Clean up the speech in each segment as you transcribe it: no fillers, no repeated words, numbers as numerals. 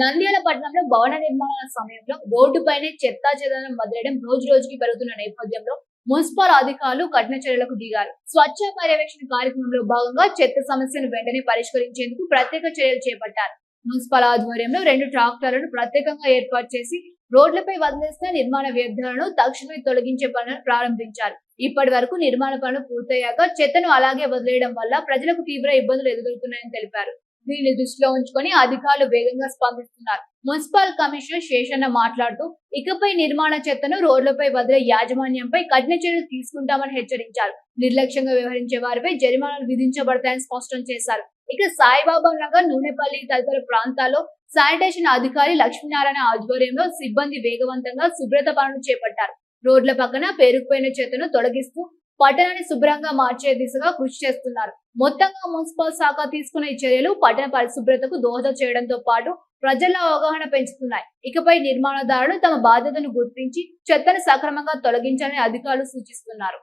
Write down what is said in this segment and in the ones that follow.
నంద్యాల పట్టణంలో భవన నిర్మాణాల సమయంలో రోడ్డుపైనే చెత్తాచెదారం వదిలేయడం రోజు రోజుకి పెరుగుతున్న నేపథ్యంలో మున్సిపల్ అధికారులు కఠిన చర్యలకు దిగారు. స్వచ్ఛ పర్యవేక్షణ కార్యక్రమంలో భాగంగా చెత్త సమస్యను వెంటనే పరిష్కరించేందుకు ప్రత్యేక చర్యలు చేపట్టారు. మున్సిపల్ ఆధ్వర్యంలో 2 ట్రాక్టర్లను ప్రత్యేకంగా ఏర్పాటు చేసి రోడ్లపై వదిలేసిన నిర్మాణ వ్యర్థాలను తక్షణమే తొలగించే పనులను ప్రారంభించారు. ఇప్పటి వరకు నిర్మాణ పనులు పూర్తయ్యాక చెత్తను అలాగే వదిలేయడం వల్ల ప్రజలకు తీవ్ర ఇబ్బందులు ఎదురవుతున్నాయని తెలిపారు. దీన్ని దృష్టిలో ఉంచుకొని అధికారులు వేగంగా స్పందిస్తున్నారు. మున్సిపల్ కమిషనర్ శేషన్న మాట్లాడుతూ ఇకపై నిర్మాణ చెత్తను రోడ్లపై వదిలే యాజమాన్యంపై కఠిన చర్యలు తీసుకుంటామని హెచ్చరించారు. నిర్లక్ష్యంగా వ్యవహరించే వారిపై జరిమానాలు విధించబడతాయని స్పష్టం చేశారు. ఇక సాయిబాబా నగర్, నూనెపల్లి తదితర ప్రాంతాల్లో శానిటేషన్ అధికారి లక్ష్మీనారాయణ ఆధ్వర్యంలో సిబ్బంది వేగవంతంగా శుభ్రత పనులు చేపట్టారు. రోడ్ల పక్కన పేరుకుపోయిన చెత్తను తొలగిస్తూ పట్టణాన్ని శుభ్రంగా మార్చే దిశగా కృషి చేస్తున్నారు. మొత్తంగా మున్సిపల్ శాఖ తీసుకున్న ఈ చర్యలు పట్టణ పరిశుభ్రతకు దోహదం చేయడంతో పాటు ప్రజల్లో అవగాహన పెంచుతున్నాయి. ఇకపై నిర్మాణదారులు తమ బాధ్యతను గుర్తించి చెత్తను సక్రమంగా తొలగించాలని అధికారులు సూచిస్తున్నారు.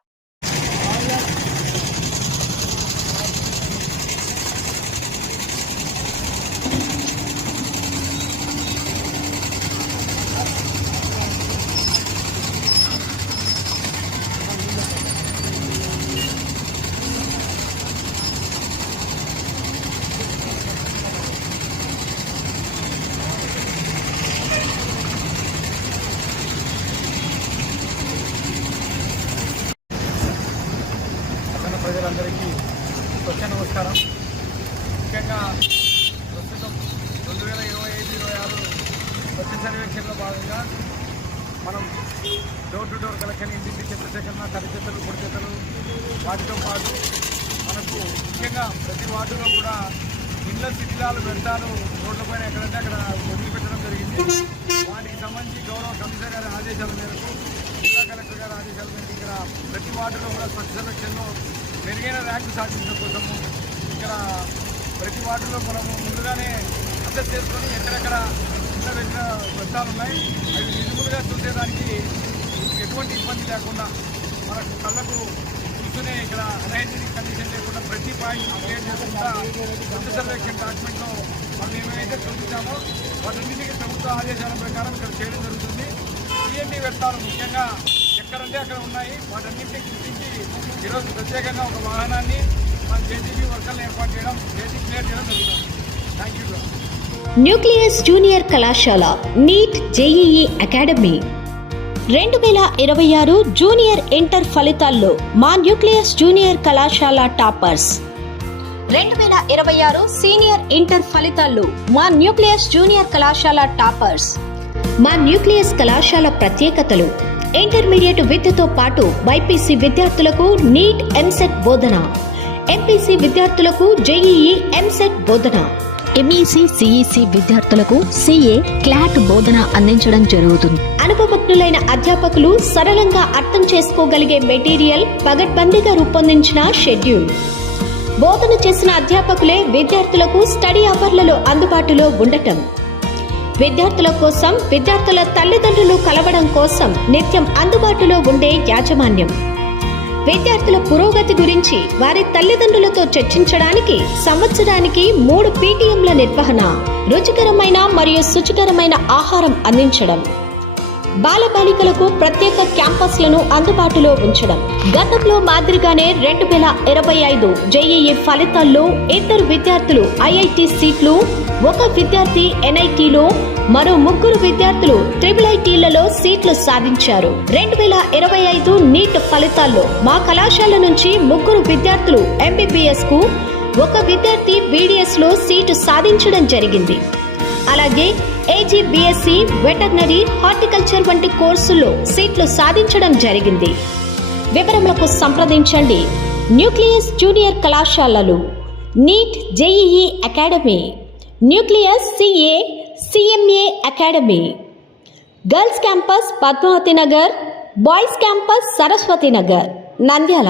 ప్రజలందరికీ స్వచ్ఛ నమస్కారం. ముఖ్యంగా ప్రస్తుతం 2025-26 స్వచ్ఛ సర్వేక్షణలో భాగంగా మనం డోర్ టు డోర్ కలెక్షన్, ఇంటింటి చెత్త సేకరణ, తడి చెత్తలు, పొడి చెత్తలు, వాటితో పాటు మనకు ముఖ్యంగా ప్రతి వార్డులో కూడా ఇళ్ల శిథిలాలు వ్యర్థాలు రోడ్లపైన ఎక్కడంటే అక్కడ వదిలిపెట్టడం జరిగింది. వాటికి సంబంధించి గౌరవ కమిషనర్ గారి ఆదేశాల మేరకు, జిల్లా కలెక్టర్ గారి ఆదేశాల మేరకు ఇక్కడ ప్రతి వార్డులో కూడా స్వచ్ఛ సర్వేక్షణలో మెరుగైన ర్యాంకు సాధించడం కోసము ఇక్కడ ప్రతి వార్డులో మనము ముందుగానే అసెస్ చేసుకొని ఎక్కడెక్కడ చిన్న వెళ్ళిన వ్యర్థాలు ఉన్నాయి అవి విజిబుల్గా చూసేదానికి ఎటువంటి ఇబ్బంది లేకుండా మనకు కళ్ళకు చూస్తూనే ఇక్కడ అనహైజీనిక్ కండిషన్ లేకుండా ప్రతి పాయింట్ క్లియర్ చేసుకుంటా స్వచ్ఛ సర్వేక్షణ డాక్యుమెంట్లో మనం ఏమైతే చూపించామో వాటన్నిటికీ ప్రభుత్వ ఆదేశాల ప్రకారం ఇక్కడ చేయడం జరుగుతుంది. టీఎంటీ వ్యర్థాలు ముఖ్యంగా ఎక్కడంటే అక్కడ ఉన్నాయి. వాటన్నింటినీ గుర్తించి ఈరోజు ప్రత్యేకంగా ఒక వాహనాన్ని మన జేసీబీ వర్కర్లు ఏర్పాటు చేయడం, జేసీ క్లియర్ చేయడం జరుగుతుంది. Thank you. న్యూక్లియస్ జూనియర్ కళాశాల neat JEE academy 2026 junior inter ఫలితాల్లో మా న్యూక్లియస్ జూనియర్ కళాశాల టాపర్స్. 2026 సీనియర్ ఇంటర్ ఫలితాల్లో మా న్యూక్లియస్ జూనియర్ కళాశాల టాపర్స్. మా న్యూక్లియస్ కళాశాల ప్రత్యేకతలు: ఇంటర్మీడియట్ విద్యతో పాటు బైపీసీ విద్యార్థులకు నీట్ ఎంసెట్ బోధన, ఎంపీసీ విద్యార్థులకు జేఈఈ ఎంసెట్ బోధన, ఎంఈసీ సిఈసీ విద్యార్థులకు సిఏ క్లాట్ బోధన అందించడం జరుగుతుంది. అనుభవజ్ఞులైన అధ్యాపకులు సరళంగా అర్థం చేసుకోగలిగే మెటీరియల్ పగడ్బందీగా రూపొందించిన షెడ్యూల్. బోధన చేసిన అధ్యాపకులే విద్యార్థులకు స్టడీ అవర్లలో అందుబాటులో ఉండటం. విద్యార్థుల కోసం, విద్యార్థుల తల్లిదండ్రులు కలవడం కోసం నిత్యం అందుబాటులో ఉండే యాజమాన్యం. విద్యార్థుల పురోగతి గురించి వారి తల్లిదండ్రులతో చర్చించడానికి సంవత్సరానికి 3 పీటీఎంల నిర్వహణ. రుచికరమైన మరియు శుచికరమైన ఆహారం అందించడం. బాలబాలికలకు ప్రత్యేక క్యాంపస్లను అందుబాటులో ఉంచడం. గతంలో మాదిరిగానే 2025 జేఈఈ ఫలితాల్లో 2 విద్యార్థులు ఐఐటి సీట్లు, 1 విద్యార్థి ఎన్ఐటీలో, మరో 3 విద్యార్థులు ట్రిపుల్ఐటీలలో సీట్లు సాధించారు. 2025 నీట్ ఫలితాల్లో మా కళాశాల నుంచి 3 విద్యార్థులు ఎంబీబీఎస్ కు, 1 విద్యార్థి బీడీఎస్ లో సీటు సాధించడం జరిగింది. అలాగే ఏజీ బీఎస్సీ, వెటర్నరీ, హార్టికల్చర్ వంటి కోర్సుల్లో సీట్లు సాధించడం జరిగింది. వివరములకు సంప్రదించండి న్యూక్లియస్ జూనియర్ కళాశాలలు, NEET JEE academy, nucleus CA CMA academy, girls campus Padmavathi Nagar, boys campus Saraswathi Nagar, Nandyal.